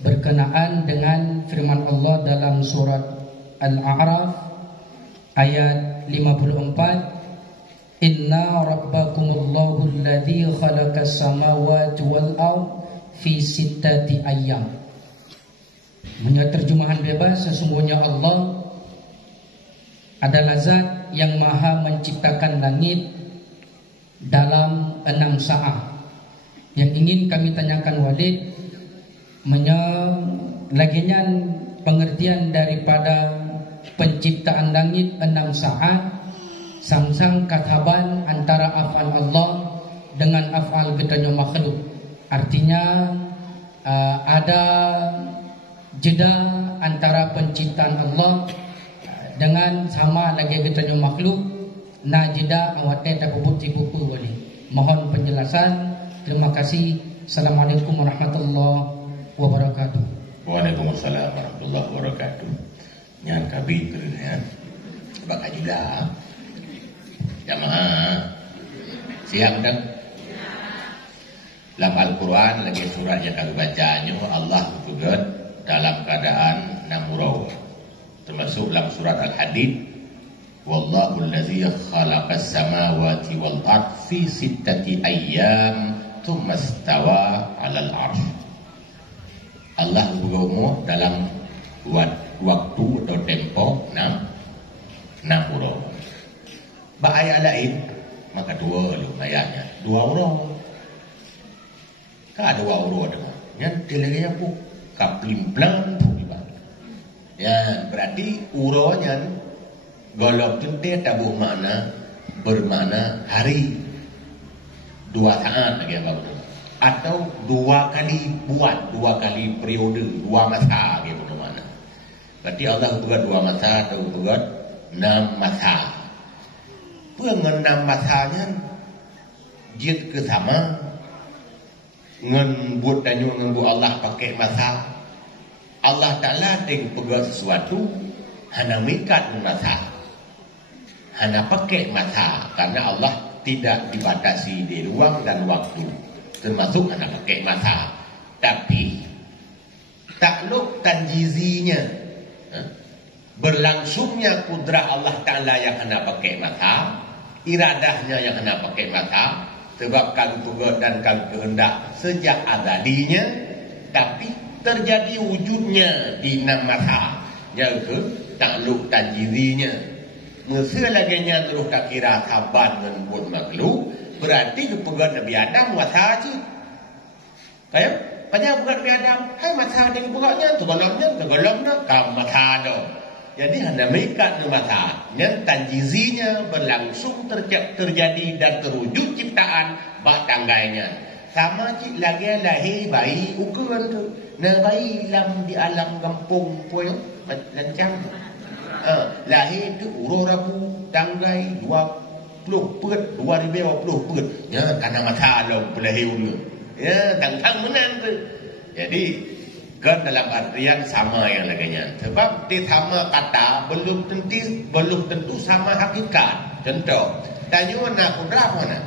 berkenaan dengan firman Allah dalam surat Al-A'raf ayat 54, Inna rabbakumullahu alladhi khalaqas samawati wal ard fi sittati ayyam. Menurut terjemahan bebas, sesungguhnya Allah adalah zat yang maha menciptakan langit dalam 6 saat. Yang ingin kami tanyakan Walid, laginya pengertian daripada penciptaan langit 6 saat, sang-sang kataban antara af'al Allah dengan af'al gedanya makhluk. Artinya ada jeda antara penciptaan Allah dengan sama lagi gedanya makhluk. Nah jeda awatnya tak buku Walid. Mohon penjelasan. Terima kasih. Assalamualaikum warahmatullahi wabarakatuh. Waalaikumsalam warahmatullahi wabarakatuh. Nyan kabit ya. Baka juga. Jamaah. Siap dah? Dalam Al-Quran lagi surat yang kami bacanya Allah juga dalam keadaan namurau. Termasuk dalam surat Al-Hadid, Wallahu allazi khalaqas samawati wal ard fi sittati ayyam thumma istawa 'alal 'arsy. Allah berumur dalam waktu atau tempo 6 huruf. Ayat lain maka dua ayatnya 2 huruf. Kan ada 2 huruf ada. Yang dilaganya pun kaplimplang pun ya, berarti hurufnya golok tentu tabuh makna bermakna hari 2 saat lagi apa betul, atau 2 kali buat, 2 kali periode, 2 masa gitu mana. Berarti Allah buat 2 masa atau buat 6 masa. Pengen 6 masanya jid ke sama ngen buat tanyo ngen bu Allah pakai masa. Allah Ta'ala ting buat sesuatu hana mikat masa, hana pakai masa, karena Allah tidak dibatasi di ruang dan waktu, termasuk hana pakai masa. Tapi takluk tanjizinya, berlangsungnya kudrah Allah Ta'ala yang hana pakai masa, iradahnya yang hana pakai masa, sebab kalau tugas dan kalau kehendak sejak azalinya, tapi terjadi wujudnya di 6 masa, yaitu takluk tanjizinya. Masa laginya terus tak kira sabar dengan buat makhluk, berarti kepegang Nabi Adam masa je. Kayak banyak bukan Nabi Adam, hai masa dia kepegangnya, tergolongnya kamu masa tu. Jadi hanya mengikat masa, yang tanjizinya berlangsung terjadi dan terwujud ciptaan bak tanggainya. Sama cik lagi lahir bayi ukuran tu, na bayi lam di alam kampung pun lancang. Lahir tu urus rabu tanggai 20 pet 2020 pet. Ya karena mata lo pelahir dulu. Ya tang menang tu. Jadi kan dalam artian sama yang laginya. Sebab di sama kata belum tentu sama hakikat. Contoh, tanya nak kudrah mana?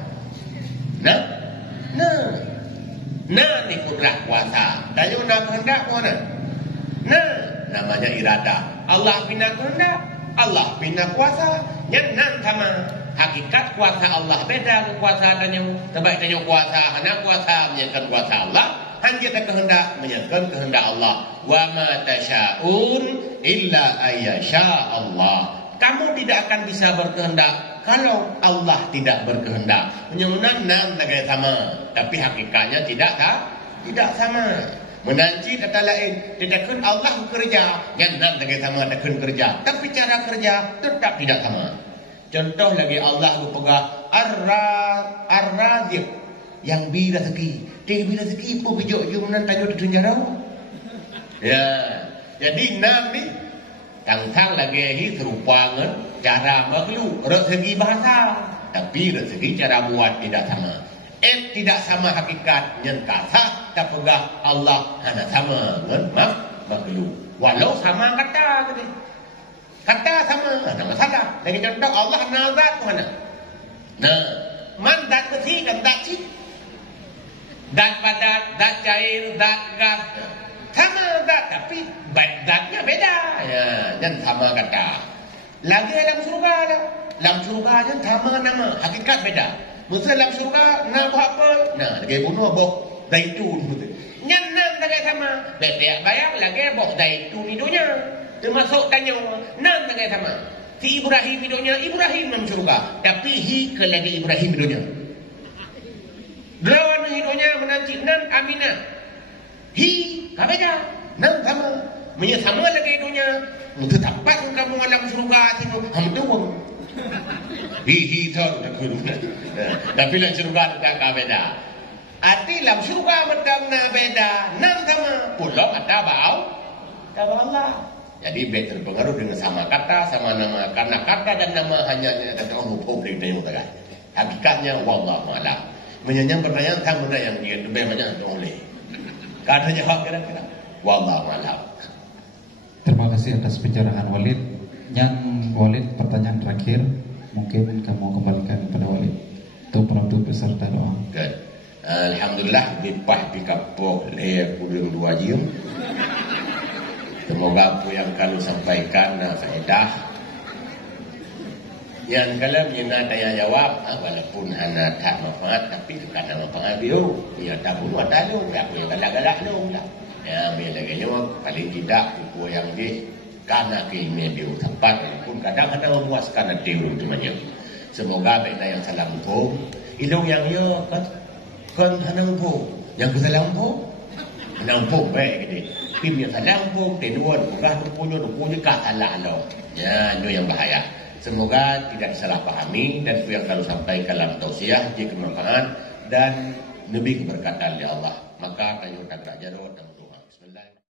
Nah ni kudrah kuasa. Tanya nak kehendak mana? Nah, namanya iradah. Allah pindah kehendak, Allah pindah kuasa. Yang nan sama hakikat kuasa Allah beda dengan kuasa tanya. Sebab tanya kuasa, hanya kuasa menyentuh kuasa Allah. Hanya tak kehendak menyentuh kehendak Allah. Wa ma tasyaun illa ayyasha Allah. Kamu tidak akan bisa berkehendak kalau Allah tidak berkehendak. Menyentuh nan tak sama, tapi hakikatnya tidak sama. Menanci kata lain, tidakkan Allah bekerja, yang nan tak sama takkan kerja, tapi cara kerja tetap tidak sama. Contoh lagi Allah berpegang Ar-Raziq, yang beri rezeki. Dia beri rezeki pun bijak je menan tanya di dunia rau. Ya, jadi nan ni tang-tang lagi ini serupa dengan cara makhluk rezeki bahasa, tapi rezeki cara buat tidak sama. Tidak sama hakikat yang kata tak pegang Allah hanya sama dengan makhluk. Walau sama kata tadi. Kata sama, tak masalah. Lagi contoh Allah nazat mana? Nah, man dat besi dan dat cik. Dat padat, dat cair, dat gas. Sama. badatnya beda. Ya, dan sama kata. Lagi dalam surga lah. Dalam surga je sama nama, hakikat beda. Masa dalam surga nak buat apa? Nah, lagi bunuh bok zaitun betul. Nyan lagi sama. Bebek bayang lagi bok zaitun hidupnya. Termasuk tanya, nan lagi sama. Si Ibrahim hidupnya Ibrahim dalam surga, tapi ke lagi Ibrahim hidupnya. Lawan hidupnya menanti nan Aminah. Beda. Nan sama. Sama lagi hidupnya. Untuk tempat kamu dalam surga itu hamduang. Tahu tak guru. Tapi dalam surga tak beda. Arti dalam surga medang beda. Nan sama. Pulau ada bau. Kata Allah. Jadi terpengaruh dengan sama kata, sama nama. Karena kata dan nama hanya kata Allah publik dan yang terakhir. Hakikatnya wallahu a'lam. Menyanyang pertanyaan tak benda yang dia lebih banyak oleh. Kata jawab kira-kira wallahu a'lam. Terima kasih atas pencerahan Walid. Yang Walid, pertanyaan terakhir, mungkin kamu kembalikan kepada Walid untuk penutup peserta doa. Good. Alhamdulillah bipah pikapok le kurang 2 jam. Semoga apa yang kalau sampaikan faedah. Yang kalau mina tanya jawab, walaupun hanya tak manfaat, tapi kerana manfaat dia, dia tak pun ada tu, aku yang galak-galak tu lah. Ya, bila lagi paling tidak buku yang di karena keinginan dia tempat, walaupun kadang-kadang memuaskan dia tu macam. Semoga benda yang salah hukum, ilmu yang dia kan hanya hukum, yang kesalah hukum, hanya hukum baik gitu. Pim yang salah hukum, tenuan, bukan punya kata lalu. Ya, itu yang bahaya. Semoga tidak disalahpahami dan yang kalau sampai dalam tausiah jika bermanfaat dan lebih keberkatan dari Allah. Maka kayu tak jarut dan